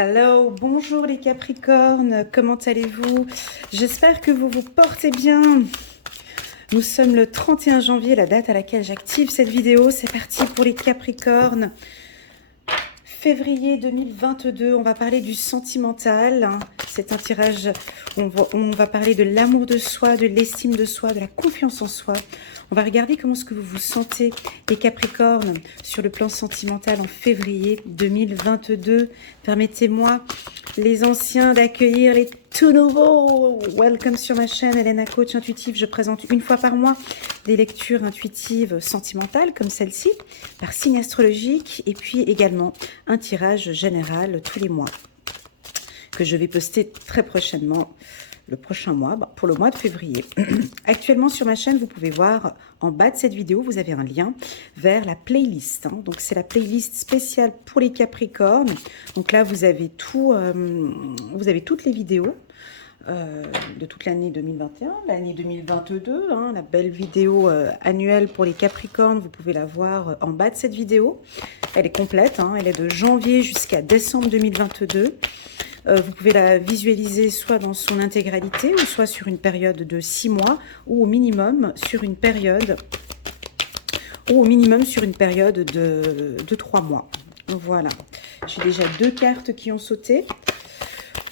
Hello, bonjour les Capricornes, comment allez-vous? J'espère que vous vous portez bien. Nous sommes le 31 janvier, la date à laquelle j'active cette vidéo. C'est parti pour les Capricornes. Février 2022, on va parler du sentimental. C'est un tirage où on va parler de l'amour de soi, de l'estime de soi, de la confiance en soi. On va regarder comment est-ce que vous vous sentez, les Capricornes, sur le plan sentimental en février 2022. Permettez-moi, les anciens, d'accueillir les tout nouveaux. Welcome sur ma chaîne Elena Coach Intuitive. Je présente une fois par mois des lectures intuitives sentimentales comme celle-ci, par signe astrologique, et puis également un tirage général tous les mois que je vais poster très prochainement, le prochain mois, pour le mois de février. Actuellement sur ma chaîne, vous pouvez voir en bas de cette vidéo, vous avez un lien vers la playlist. Donc c'est la playlist spéciale pour les Capricornes. Donc là, vous avez tout, vous avez toutes les vidéos de toute l'année 2021, l'année 2022, la belle vidéo annuelle pour les Capricornes, vous pouvez la voir en bas de cette vidéo. Elle est complète, elle est de janvier jusqu'à décembre 2022. Vous pouvez la visualiser soit dans son intégralité, ou soit sur une période de 6 mois, ou au minimum sur une période, de 3 mois. Voilà. J'ai déjà 2 cartes qui ont sauté.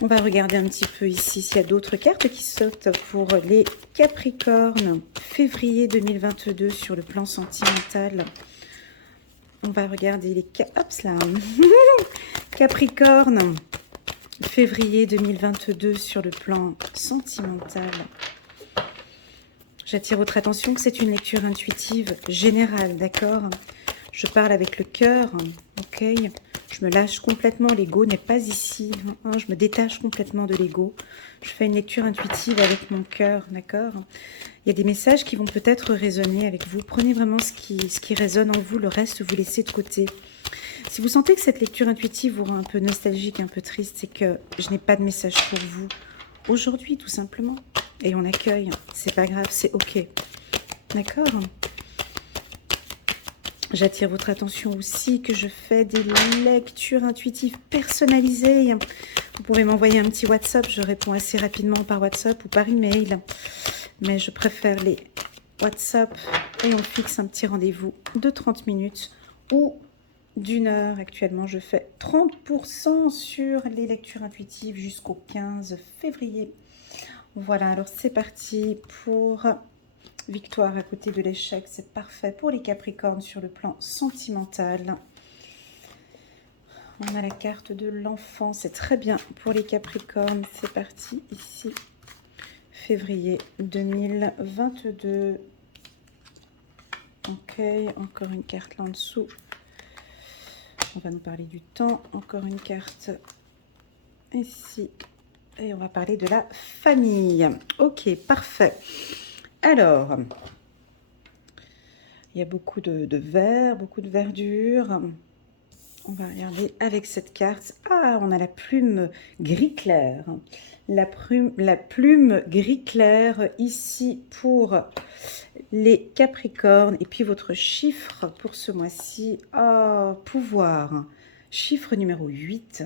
On va regarder un petit peu ici s'il y a d'autres cartes qui sautent pour les Capricornes. Février 2022 sur le plan sentimental. On va regarder les Capricorne. Février 2022 sur le plan sentimental. J'attire votre attention que c'est une lecture intuitive générale, d'accord? Je parle avec le cœur, ok? Je me lâche complètement, l'ego n'est pas ici. Je me détache complètement de l'ego. Je fais une lecture intuitive avec mon cœur, d'accord? Il y a des messages qui vont peut-être résonner avec vous. Prenez vraiment ce qui résonne en vous, le reste vous laissez de côté. Si vous sentez que cette lecture intuitive vous rend un peu nostalgique, un peu triste, c'est que je n'ai pas de message pour vous aujourd'hui, tout simplement. Et on accueille, c'est pas grave, c'est ok. D'accord? J'attire votre attention aussi que je fais des lectures intuitives personnalisées. Vous pouvez m'envoyer un petit WhatsApp, je réponds assez rapidement par WhatsApp ou par email. Mais je préfère les WhatsApp et on fixe un petit rendez-vous de 30 minutes ou d'1 heure. Actuellement, je fais 30% sur les lectures intuitives jusqu'au 15 février. Voilà, alors c'est parti pour victoire à côté de l'échec. C'est parfait pour les Capricornes sur le plan sentimental. On a la carte de l'enfant, c'est très bien pour les Capricornes. C'est parti ici. Février 2022. Ok, encore une carte là en dessous. On va nous parler du temps. Encore une carte ici. Et on va parler de la famille. Ok, parfait. Alors, il y a beaucoup de vert, beaucoup de verdure. On va regarder avec cette carte. Ah, on a la plume gris clair. La plume gris clair ici pour les Capricornes. Et puis votre chiffre pour ce mois-ci. Oh, pouvoir. Chiffre numéro 8.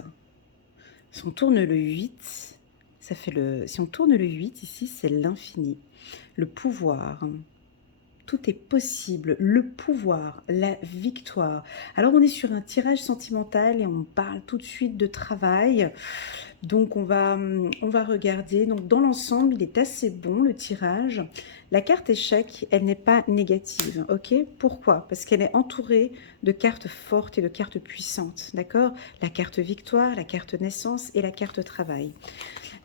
Si on tourne le 8, ça fait si on tourne le 8 ici, c'est l'infini. Le pouvoir. Tout est possible, le pouvoir, la victoire. Alors on est sur un tirage sentimental et on parle tout de suite de travail. Donc on va regarder. Donc dans l'ensemble, il est assez bon le tirage. La carte échec, elle n'est pas négative, ok? Pourquoi? Parce qu'elle est entourée de cartes fortes et de cartes puissantes, d'accord? La carte victoire, la carte naissance et la carte travail.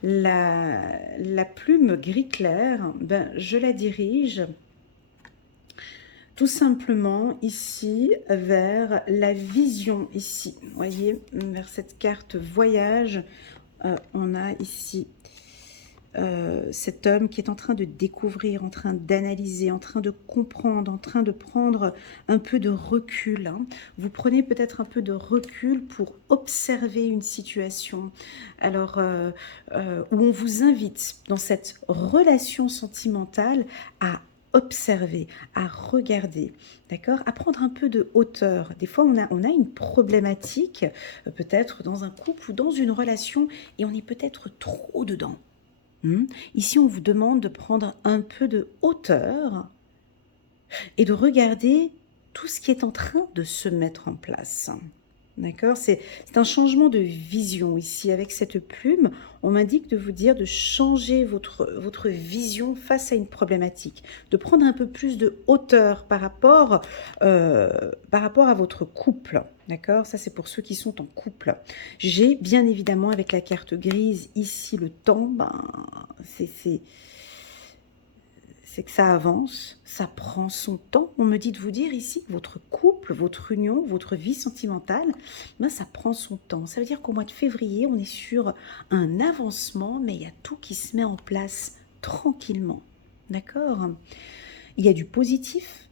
La plume gris clair, je la dirige tout simplement ici vers la vision ici, vous voyez, vers cette carte voyage. On a ici cet homme qui est en train de découvrir, en train d'analyser, en train de comprendre, en train de prendre un peu de recul. Vous prenez peut-être un peu de recul pour observer une situation. Alors, où on vous invite dans cette relation sentimentale à observer, à regarder, d'accord? À prendre un peu de hauteur. Des fois, on a une problématique, peut-être dans un couple ou dans une relation, et on est peut-être trop dedans. Ici, on vous demande de prendre un peu de hauteur et de regarder tout ce qui est en train de se mettre en place. D'accord? C'est un changement de vision ici. Avec cette plume, on m'indique de vous dire de changer votre vision face à une problématique, de prendre un peu plus de hauteur par rapport à votre couple. D'accord? Ça, c'est pour ceux qui sont en couple. J'ai bien évidemment, avec la carte grise, ici, le temps, c'est que ça avance, ça prend son temps. On me dit de vous dire ici que votre couple, votre union, votre vie sentimentale, ça prend son temps. Ça veut dire qu'au mois de février, on est sur un avancement, mais il y a tout qui se met en place tranquillement. D'accord? Il y a du positif.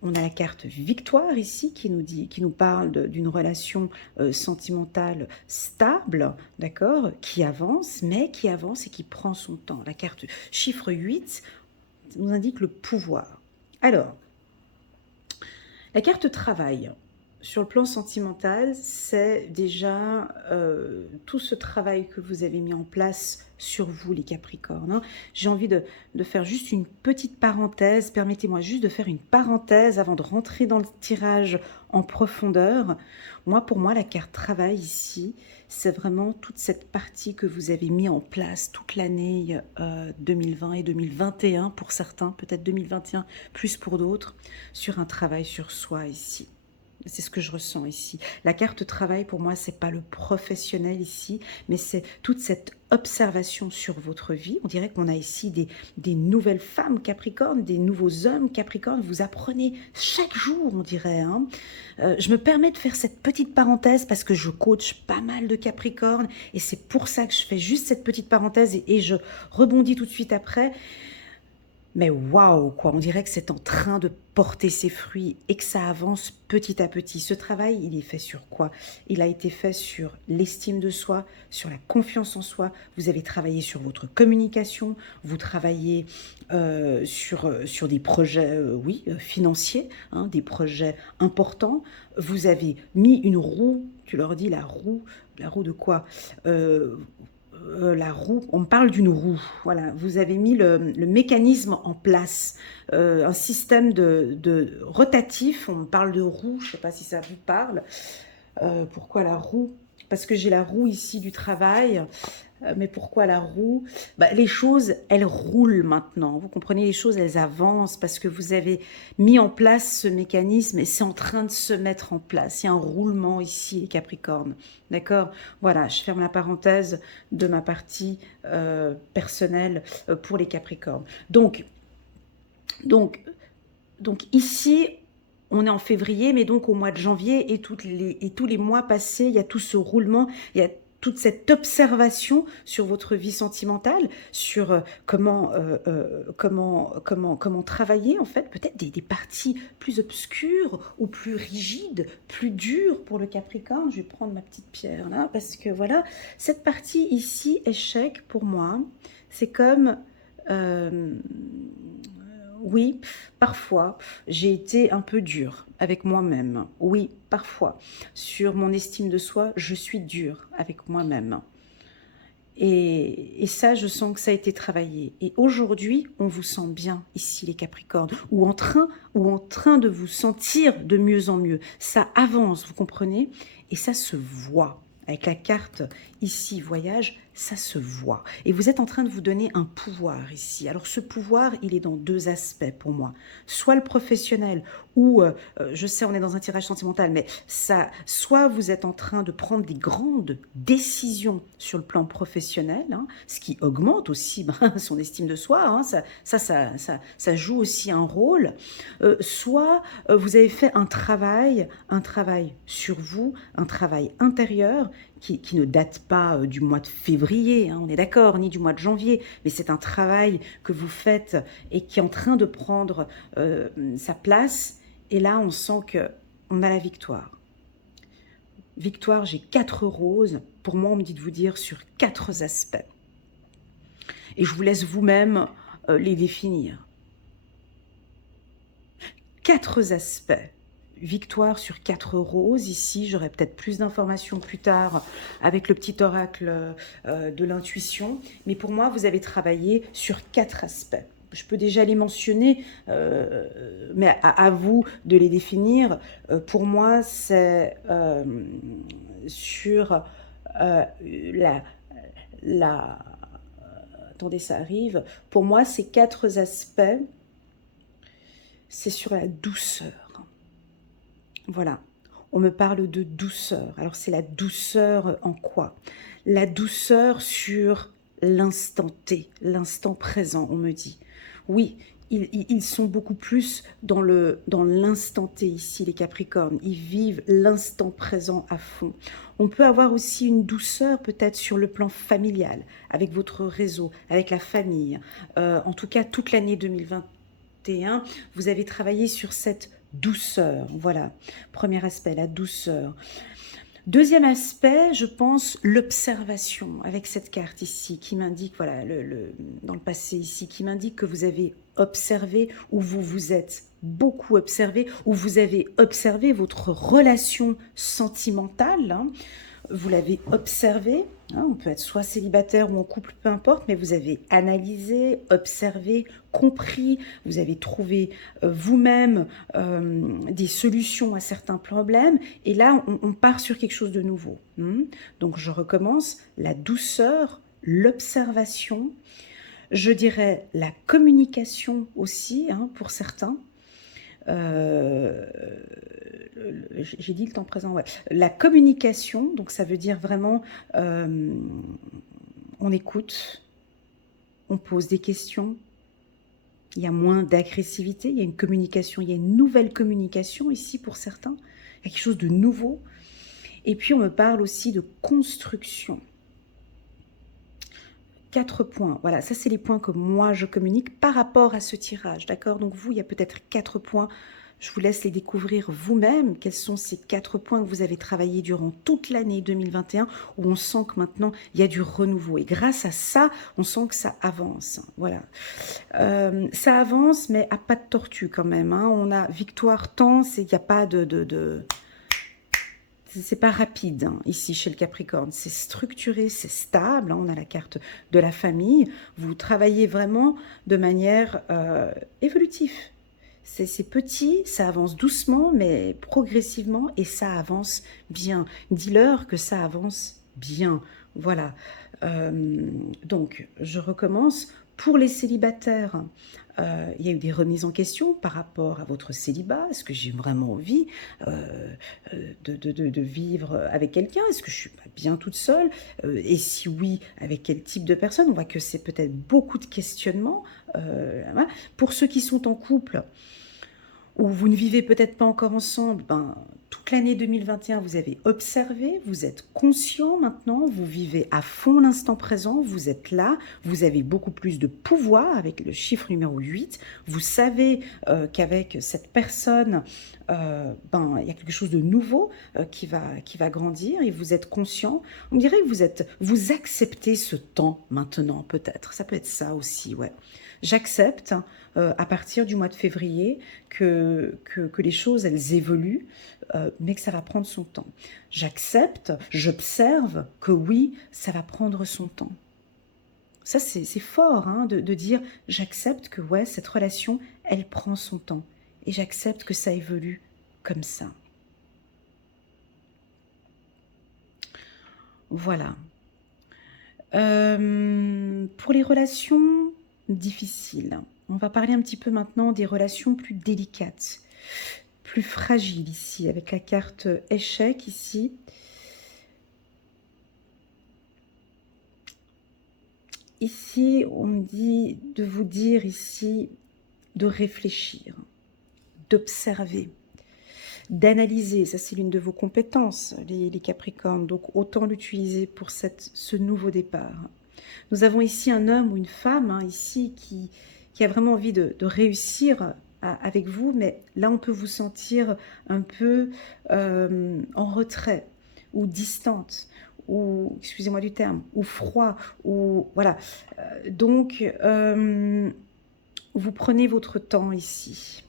On a la carte victoire ici qui nous parle d'une relation sentimentale stable, d'accord, qui avance et qui prend son temps. La carte chiffre 8 nous indique le pouvoir. Alors, la carte travail, sur le plan sentimental, c'est déjà tout ce travail que vous avez mis en place sur vous, les Capricornes. J'ai envie de faire juste une petite parenthèse. Permettez-moi juste de faire une parenthèse avant de rentrer dans le tirage en profondeur. Pour moi, la carte travail ici, c'est vraiment toute cette partie que vous avez mis en place toute l'année 2020 et 2021 pour certains, peut-être 2021 plus pour d'autres, sur un travail sur soi ici. C'est ce que je ressens ici. La carte travail, pour moi, c'est pas le professionnel ici, mais c'est toute cette observation sur votre vie. On dirait qu'on a ici des nouvelles femmes Capricornes, des nouveaux hommes Capricornes. Vous apprenez chaque jour, on dirait. Je me permets de faire cette petite parenthèse parce que je coach pas mal de Capricornes et c'est pour ça que je fais juste cette petite parenthèse et je rebondis tout de suite après. Mais waouh, quoi, on dirait que c'est en train de porter ses fruits et que ça avance petit à petit. Ce travail, il est fait sur quoi? Il a été fait sur l'estime de soi, sur la confiance en soi. Vous avez travaillé sur votre communication, vous travaillez sur des projets, financiers, des projets importants. Vous avez mis une roue, tu leur dis la roue de quoi? La roue, on parle d'une roue, voilà, vous avez mis le mécanisme en place, un système de rotatif, on parle de roue, je ne sais pas si ça vous parle. Pourquoi la roue? Parce que j'ai la roue ici du travail, mais pourquoi la roue? Les choses, elles roulent maintenant, vous comprenez, les choses, elles avancent parce que vous avez mis en place ce mécanisme et c'est en train de se mettre en place. Il y a un roulement ici, les Capricornes, d'accord? Voilà, je ferme la parenthèse de ma partie personnelle pour les Capricornes. Donc ici, on est en février, mais donc au mois de janvier et tous les mois passés, il y a tout ce roulement, il y a toute cette observation sur votre vie sentimentale, sur comment travailler en fait, peut-être des parties plus obscures ou plus rigides, plus dures pour le Capricorne. Je vais prendre ma petite pierre là, parce que voilà, cette partie ici, échec pour moi, c'est comme... oui, parfois, j'ai été un peu dure avec moi-même. Oui, parfois. Sur mon estime de soi, je suis dure avec moi-même. Et ça, je sens que ça a été travaillé. Et aujourd'hui, on vous sent bien ici, les Capricornes, ou en train de vous sentir de mieux en mieux. Ça avance, vous comprenez? Et ça se voit. Avec la carte ici, voyage, ça se voit. Et vous êtes en train de vous donner un pouvoir ici. Alors ce pouvoir, il est dans deux aspects pour moi. Soit le professionnel, ou, je sais, on est dans un tirage sentimental, mais ça, soit vous êtes en train de prendre des grandes décisions sur le plan professionnel, ce qui augmente aussi son estime de soi, ça joue aussi un rôle. Soit vous avez fait un travail sur vous, un travail intérieur, qui ne date pas du mois de février, on est d'accord, ni du mois de janvier, mais c'est un travail que vous faites et qui est en train de prendre sa place. Et là, on sent qu'on a la victoire. Victoire, j'ai 4 roses. Pour moi, on me dit de vous dire sur 4 aspects. Et je vous laisse vous-même les définir. 4 aspects. Victoire sur 4 roses. Ici, j'aurai peut-être plus d'informations plus tard avec le petit oracle de l'intuition. Mais pour moi, vous avez travaillé sur 4 aspects. Je peux déjà les mentionner, mais à vous de les définir. Pour moi, c'est sur la... Attendez, ça arrive. Pour moi, ces 4 aspects, c'est sur la douceur. Voilà. On me parle de douceur. Alors, c'est la douceur en quoi? La douceur sur l'instant T, l'instant présent, on me dit. Oui, ils sont beaucoup plus dans l'instant T ici, les Capricornes. Ils vivent l'instant présent à fond. On peut avoir aussi une douceur peut-être sur le plan familial, avec votre réseau, avec la famille. En tout cas, toute l'année 2021, vous avez travaillé sur cette douceur. Voilà, premier aspect, la douceur. Deuxième aspect, je pense, l'observation avec cette carte ici qui m'indique, voilà, dans le passé ici, qui m'indique que vous avez observé ou vous vous êtes beaucoup observé ou vous avez observé votre relation sentimentale. Hein. Vous l'avez observé, hein, on peut être soit célibataire ou en couple, peu importe, mais vous avez analysé, observé, compris, vous avez trouvé vous-même des solutions à certains problèmes, et là, on part sur quelque chose de nouveau. Donc, je recommence, la douceur, l'observation, je dirais la communication aussi, hein, pour certains. J'ai dit le temps présent, ouais. La communication, donc ça veut dire vraiment on écoute, on pose des questions, il y a moins d'agressivité, il y a une communication, il y a une nouvelle communication ici pour certains, il y a quelque chose de nouveau. Et puis on me parle aussi de construction. 4 points, voilà, ça c'est les points que moi je communique par rapport à ce tirage, d'accord? Donc vous, il y a peut-être 4 points, je vous laisse les découvrir vous-même, quels sont ces 4 points que vous avez travaillé durant toute l'année 2021, où on sent que maintenant il y a du renouveau, et grâce à ça, on sent que ça avance, voilà. Ça avance, mais à pas de tortue quand même, hein. On a victoire tant, il n'y a pas c'est pas rapide, hein, ici chez le Capricorne, c'est structuré, c'est stable, hein, on a la carte de la famille, vous travaillez vraiment de manière évolutive. C'est petit, ça avance doucement, mais progressivement, et ça avance bien. Dis-leur que ça avance bien, voilà. Donc, je recommence. Pour les célibataires, il y a eu des remises en question par rapport à votre célibat. Est-ce que j'ai vraiment envie de vivre avec quelqu'un? Est-ce que je suis pas bien toute seule? Et si oui, avec quel type de personne? On voit que c'est peut-être beaucoup de questionnements. Voilà. Pour ceux qui sont en couple, ou vous ne vivez peut-être pas encore ensemble, toute l'année 2021, vous avez observé, vous êtes conscient maintenant, vous vivez à fond l'instant présent, vous êtes là, vous avez beaucoup plus de pouvoir avec le chiffre numéro 8, vous savez qu'avec cette personne, il y a quelque chose de nouveau qui va grandir, et vous êtes conscient. On dirait que vous acceptez ce temps maintenant, peut-être, ça peut être ça aussi, ouais. J'accepte à partir du mois de février que les choses, elles évoluent, mais que ça va prendre son temps. J'accepte, j'observe que oui, ça va prendre son temps. Ça, c'est fort, hein, de dire j'accepte que ouais, cette relation, elle prend son temps. Et j'accepte que ça évolue comme ça. Voilà. Pour les relations difficiles, on va parler un petit peu maintenant des relations plus délicates, plus fragiles ici, avec la carte échec ici. Ici, on me dit de vous dire ici de réfléchir, d'observer, d'analyser. Ça, c'est l'une de vos compétences, les Capricornes. Donc, autant l'utiliser pour ce nouveau départ. Nous avons ici un homme ou une femme, hein, ici, qui a vraiment envie de réussir avec vous, mais là, on peut vous sentir un peu en retrait ou distante, ou, excusez-moi du terme, ou froid, ou voilà. Donc, vous prenez votre temps ici.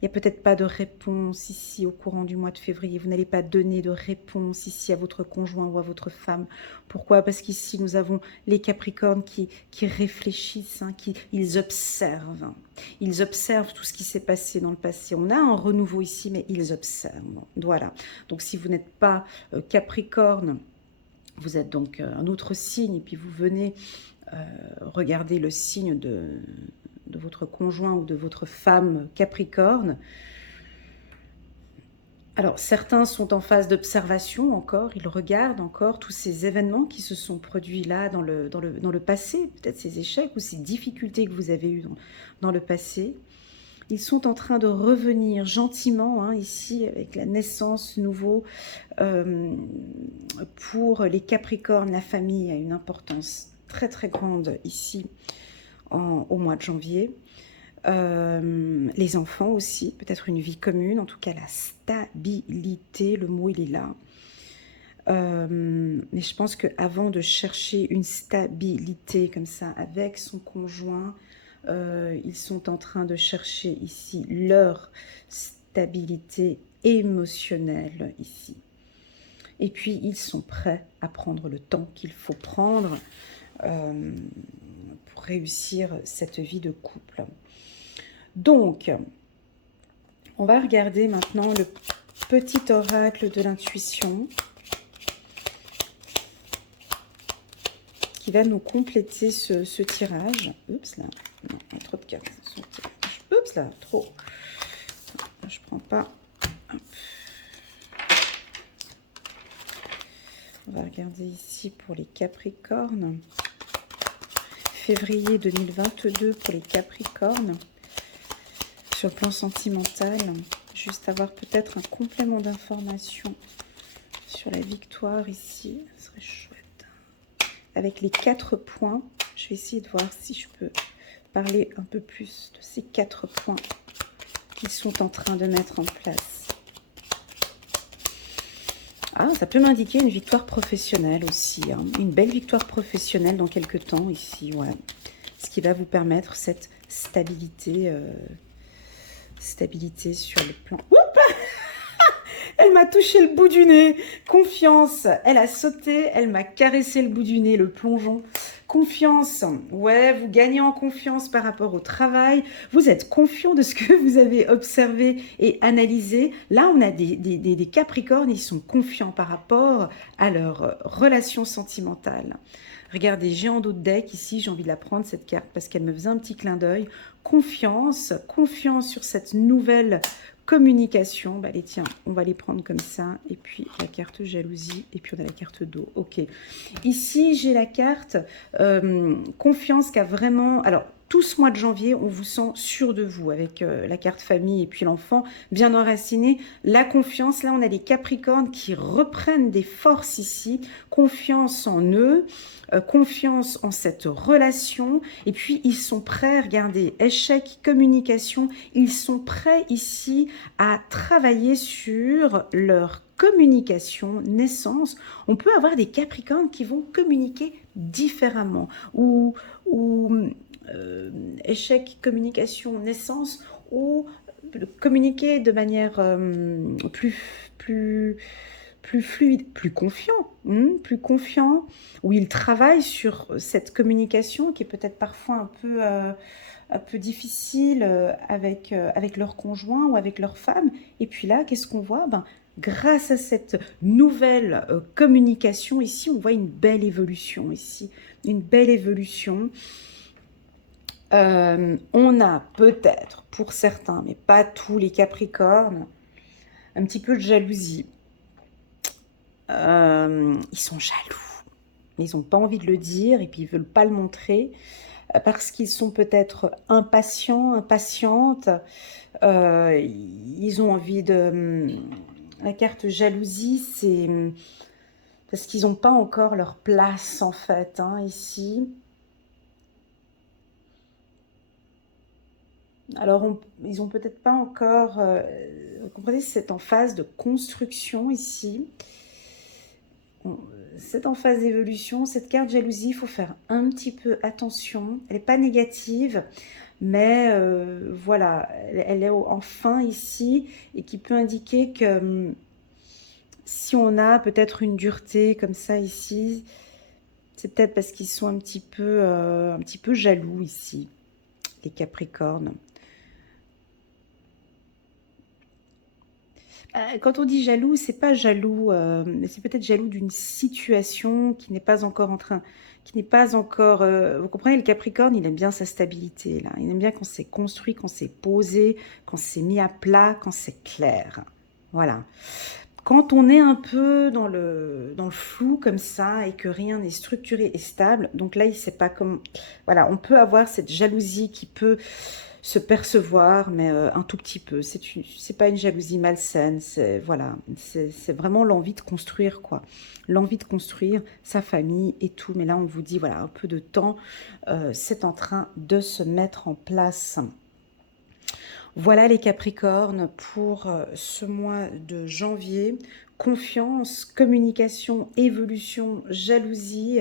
Il n'y a peut-être pas de réponse ici au courant du mois de février. Vous n'allez pas donner de réponse ici à votre conjoint ou à votre femme. Pourquoi? Parce qu'ici, nous avons les Capricornes qui réfléchissent, hein, ils observent. Ils observent tout ce qui s'est passé dans le passé. On a un renouveau ici, mais ils observent. Voilà. Donc, si vous n'êtes pas Capricorne, vous êtes donc un autre signe, et puis vous venez regarder le signe de votre conjoint ou de votre femme Capricorne. Alors, certains sont en phase d'observation encore, ils regardent encore tous ces événements qui se sont produits là dans le passé, peut-être ces échecs ou ces difficultés que vous avez eues dans le passé. Ils sont en train de revenir gentiment, hein, ici, avec la naissance nouveau. Pour les Capricornes, la famille a une importance très très grande ici au mois de janvier. Les enfants aussi, peut-être une vie commune, en tout cas la stabilité, le mot il est là. Mais je pense qu'avant de chercher une stabilité comme ça avec son conjoint, ils sont en train de chercher ici leur stabilité émotionnelle ici. Et puis ils sont prêts à prendre le temps qu'il faut prendre pour réussir cette vie de couple. Donc, on va regarder maintenant le petit oracle de l'intuition qui va nous compléter ce tirage. Oups là, non, il y a trop de cartes. Oups là, trop. Là, je prends pas. Hop. On va regarder ici pour les Capricornes. Février 2022 pour les Capricornes. Sur le plan sentimental, juste avoir peut-être un complément d'information sur la victoire ici. Ce serait chouette. Avec les 4 points, je vais essayer de voir si je peux parler un peu plus de ces 4 points qu'ils sont en train de mettre en place. Ah, ça peut m'indiquer une victoire professionnelle aussi, hein. Une belle victoire professionnelle dans quelques temps ici, ouais. Ce qui va vous permettre cette stabilité, stabilité sur le plan. Oups, elle m'a touché le bout du nez. Confiance, elle a sauté, elle m'a caressé le bout du nez, le plongeon. Confiance, ouais, vous gagnez en confiance par rapport au travail. Vous êtes confiant de ce que vous avez observé et analysé. Là, on a des Capricornes, ils sont confiants par rapport à leur relation sentimentale. Regardez, j'ai en dos de deck ici, j'ai envie de la prendre cette carte parce qu'elle me faisait un petit clin d'œil. Confiance, confiance sur cette nouvelle communication. Bah allez, tiens, on va les prendre comme ça. Et puis la carte jalousie. Et puis on a la carte d'eau. Ok. Ici, j'ai la carte confiance qui a vraiment... Alors, tout ce mois de janvier, on vous sent sûr de vous avec la carte famille et puis l'enfant bien enraciné. La confiance, là, on a les Capricornes qui reprennent des forces ici. Confiance en eux, confiance en cette relation. Et puis, ils sont prêts, regardez, échec, communication, ils sont prêts ici à travailler sur leur communication, naissance. On peut avoir des Capricornes qui vont communiquer différemment ou échec, communication, naissance, ou communiquer de manière plus fluide, plus confiant, où ils travaillent sur cette communication qui est peut-être parfois un peu difficile avec leur conjoint ou avec leur femme. Et puis là, qu'est-ce qu'on voit? Grâce à cette nouvelle communication, ici, on voit une belle évolution ici, une belle évolution. On a peut-être, pour certains, mais pas tous les Capricornes, un petit peu de jalousie. Ils sont jaloux, mais ils n'ont pas envie de le dire et puis ils ne veulent pas le montrer parce qu'ils sont peut-être impatients, impatientes. Ils ont envie de... La carte jalousie, c'est parce qu'ils n'ont pas encore leur place en fait, hein, ici. Alors, ils n'ont peut-être pas encore... vous comprenez, c'est en phase de construction ici. C'est en phase d'évolution. Cette carte jalousie, il faut faire un petit peu attention. Elle n'est pas négative, mais voilà, elle est en fin ici, et qui peut indiquer que si on a peut-être une dureté comme ça ici, c'est peut-être parce qu'ils sont un petit peu jaloux ici, les Capricornes. Quand on dit jaloux, c'est pas jaloux, c'est peut-être jaloux d'une situation qui n'est pas encore en train, qui n'est pas encore. Vous comprenez, le Capricorne, il aime bien sa stabilité là. Il aime bien quand c'est construit, quand c'est posé, quand c'est mis à plat, quand c'est clair. Voilà. Quand on est un peu dans le flou comme ça et que rien n'est structuré et stable, donc là, il sait pas comme. Voilà, on peut avoir cette jalousie qui peut se percevoir, mais un tout petit peu. C'est pas une jalousie malsaine, c'est voilà, c'est vraiment l'envie de construire quoi, l'envie de construire sa famille et tout. Mais là, on vous dit voilà, un peu de temps, c'est en train de se mettre en place. Voilà les Capricornes pour ce mois de janvier. Confiance, communication, évolution, jalousie.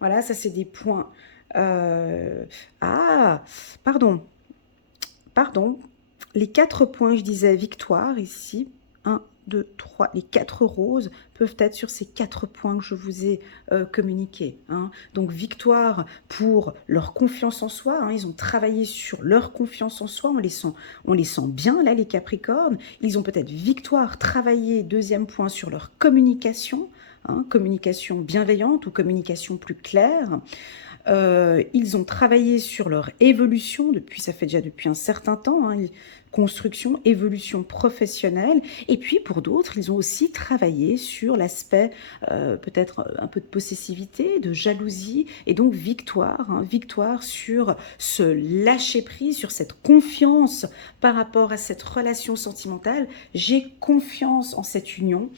Voilà, ça c'est des points. Ah, pardon. Pardon, les 4 points, je disais victoire ici, 1, 2, 3, les 4 roses peuvent être sur ces 4 points que je vous ai communiqués. Hein. Donc victoire pour leur confiance en soi, hein. Ils ont travaillé sur leur confiance en soi, on les sent bien là les Capricornes. Ils ont peut-être victoire, travaillé, deuxième point, sur leur communication, hein, communication bienveillante ou communication plus claire. Ils ont travaillé sur leur évolution ça fait déjà depuis un certain temps, hein, construction, évolution professionnelle. Et puis pour d'autres, ils ont aussi travaillé sur l'aspect peut-être un peu de possessivité, de jalousie, et donc victoire, hein, victoire sur ce lâcher prise, sur cette confiance par rapport à cette relation sentimentale. J'ai confiance en cette union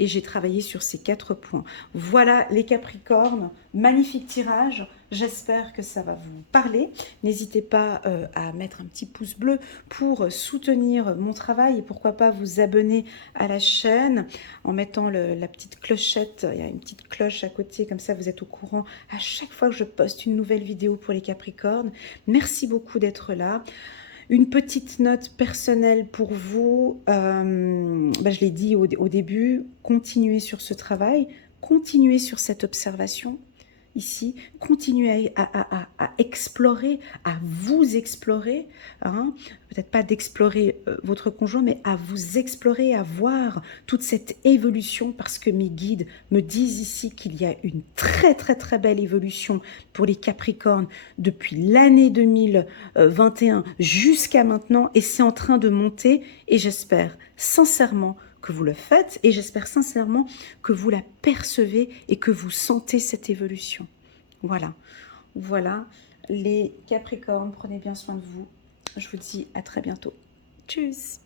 et j'ai travaillé sur ces 4 points. Voilà les Capricornes, magnifique tirage. J'espère que ça va vous parler. N'hésitez pas à mettre un petit pouce bleu pour soutenir mon travail et pourquoi pas vous abonner à la chaîne en mettant la petite clochette. Il y a une petite cloche à côté, comme ça vous êtes au courant à chaque fois que je poste une nouvelle vidéo pour les Capricornes. Merci beaucoup d'être là. Une petite note personnelle pour vous, je l'ai dit au début, continuez sur ce travail, continuez sur cette observation, ici, continuez à explorer, à vous explorer, hein. Peut-être pas d'explorer votre conjoint, mais à vous explorer, à voir toute cette évolution, parce que mes guides me disent ici qu'il y a une très très très belle évolution pour les Capricornes depuis l'année 2021 jusqu'à maintenant, et c'est en train de monter, et j'espère sincèrement que vous le faites, et j'espère sincèrement que vous la percevez et que vous sentez cette évolution. Voilà, voilà les Capricornes, prenez bien soin de vous. Je vous dis à très bientôt. Tchuss!